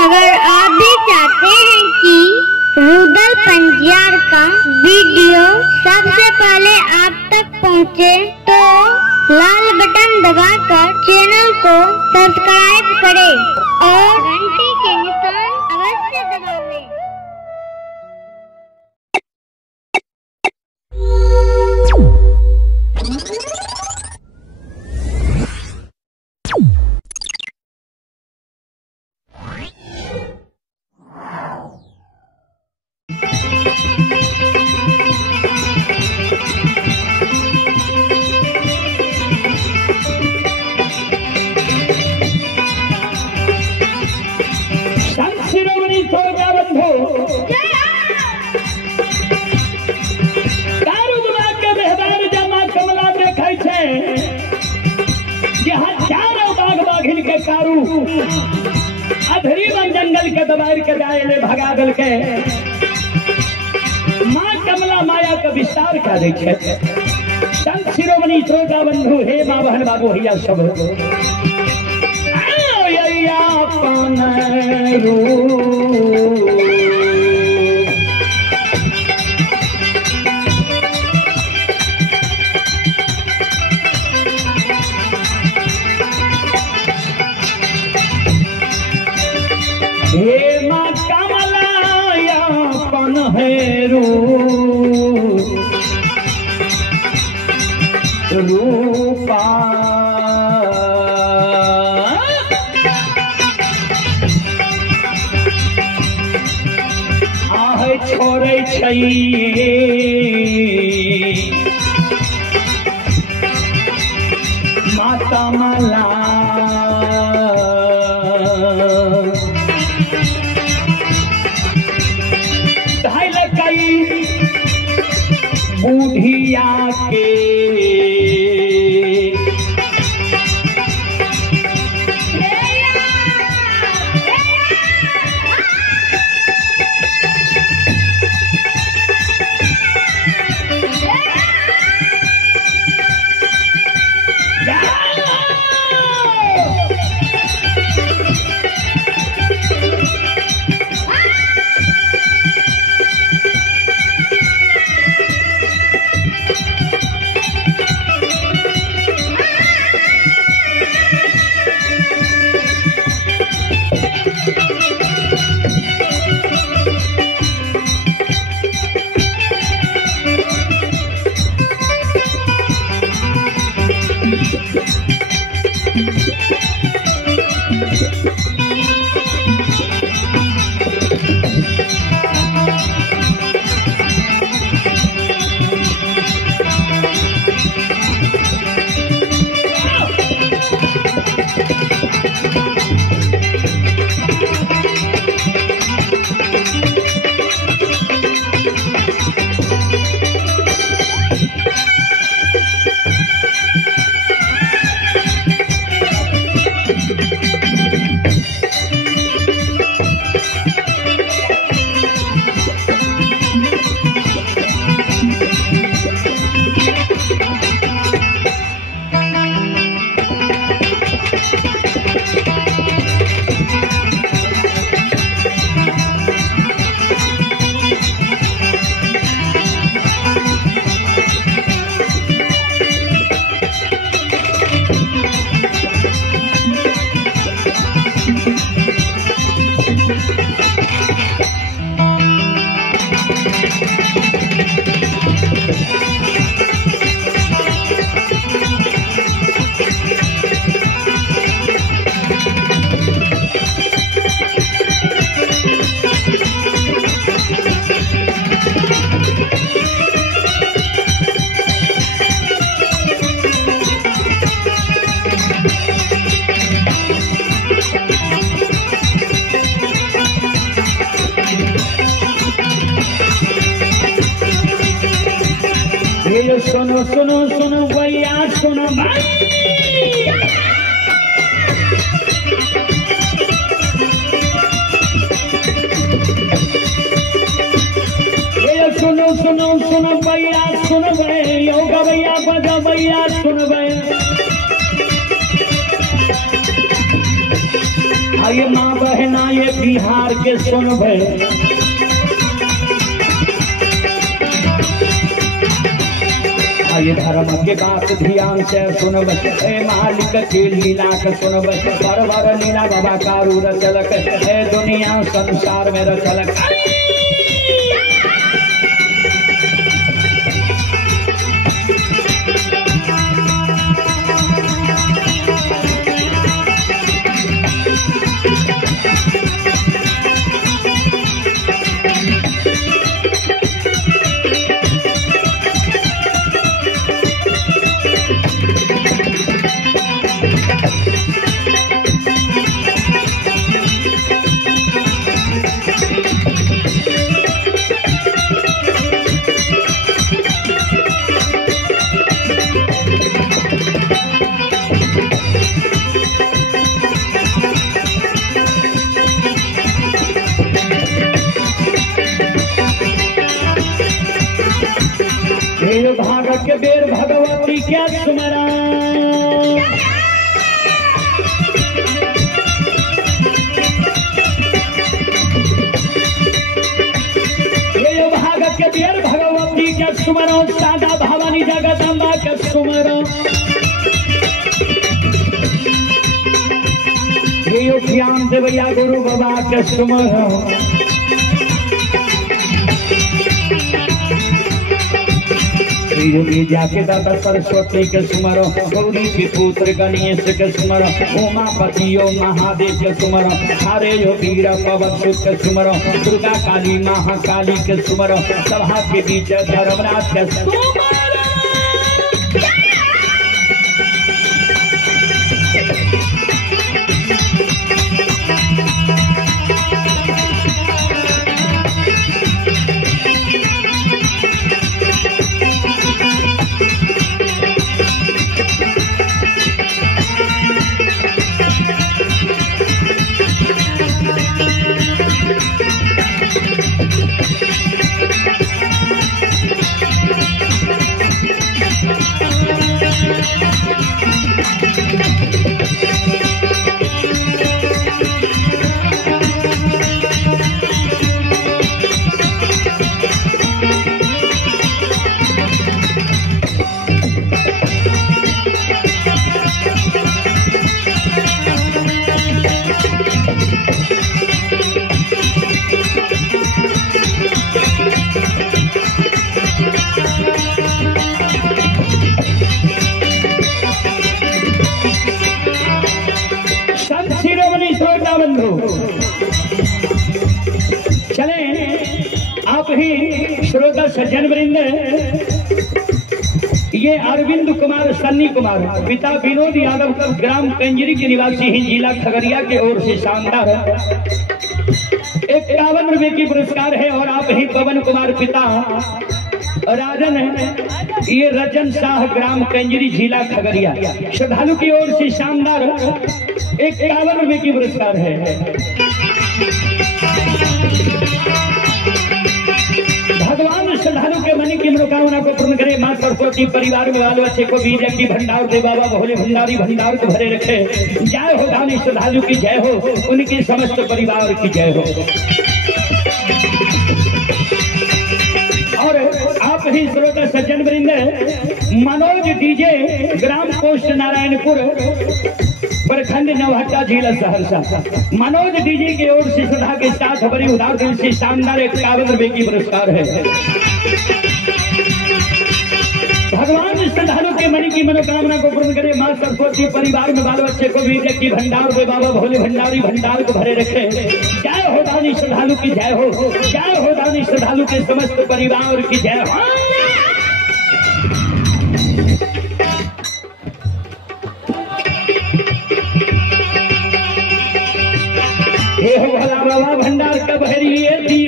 अगर आप भी चाहते हैं कि रूदल पंजियार का वीडियो सबसे पहले आप तक पहुंचे, तो लाल बटन दबाकर चैनल को सब्सक्राइब करें और घंटी के निशान अवश्य दबावें। अधरी वन जंगल के दबार के जाए भगा दल के माँ कमला माया का विस्तार कर दे। संत शिरोमणि श्रोता बंधु हे माँ बहन बाबू भैया सब हे माँ कमलायापन है रूपा आह छोड़े छैये माता मला बूढ़िया के सुनो सुनो सुनो भैया सुनो भाई सुनो सुनो सुनो भैया सुनो भाई योगा भैया बजा भैया सुनो भाई आइए माँ बहना ये बिहार के सुनबे, आइए धर्म के बात ध्यान से सुनब, मालिक के लीला के सुनब, परवर लीला बाबा कारू रचलक, दुनिया संसार में रचलक। भागत के बेर भगवती क्या सुमरा, ये भागत के बेर भगवती क्या सुमरो, सादा भवानी जगदम्बा के सुमरो, ये ज्ञान देवैया गुरु बाबा के सुमरो, योगी जाके दाता सरस्वती के सुमरो, गौरी के पुत्र गणेश के सुमरो, उमापति ओ महादेव के सुमरो, हरे यो वीर पवन सुत के सुमरो, दुर्गा काली महाकाली के सुमरो, सभा के बीच धर्मराज के सुमरो। चले आप ही श्रोता सज्जन वृंद, ये अरविंद कुमार सन्नी कुमार पिता विनोद यादव ग्राम कंजरी के निवासी हैं, जिला खगड़िया के ओर से शानदार 51 रुपए की पुरस्कार है। और आप ही पवन कुमार पिता राजन है, ये रजन शाह ग्राम कंजरी जिला खगड़िया, श्रद्धालु की ओर से शानदार 51 रुपए की पुरस्कार है। भगवान श्रद्धालु के मन की मनोकामना को पूर्ण करे, मां सरस्वती परिवार में बाल बच्चे को बीज की भंडार दे, बाबा भोले भंडारी भंडार को भरे रखे। जय हो दानी श्रद्धालु की जय हो, उनके समस्त परिवार की जय हो। और आप ही श्रोता सज्जन वृंद, मनोज डीजे ग्राम पोस्ट नारायणपुर प्रखंड नवहट्टा जिला सहरसा, मनोज डीजे की ओर से श्रद्धा के साथ बड़ी उदार दिल से शानदार 51 रुपए की पुरस्कार है। भगवान श्रद्धालु के मन की मनोकामना को पूर्ण करे, मां सरस्वती परिवार में बाल बच्चे को बीज की भंडार दे, बाबा भोले भंडारी भंडार को भरे रखे। जय हो दानी श्रद्धालु की जय हो, जय हो दानी श्रद्धालु के समस्त परिवार की जय हो। हे हो भला बाबा भंडार का भरिए दी।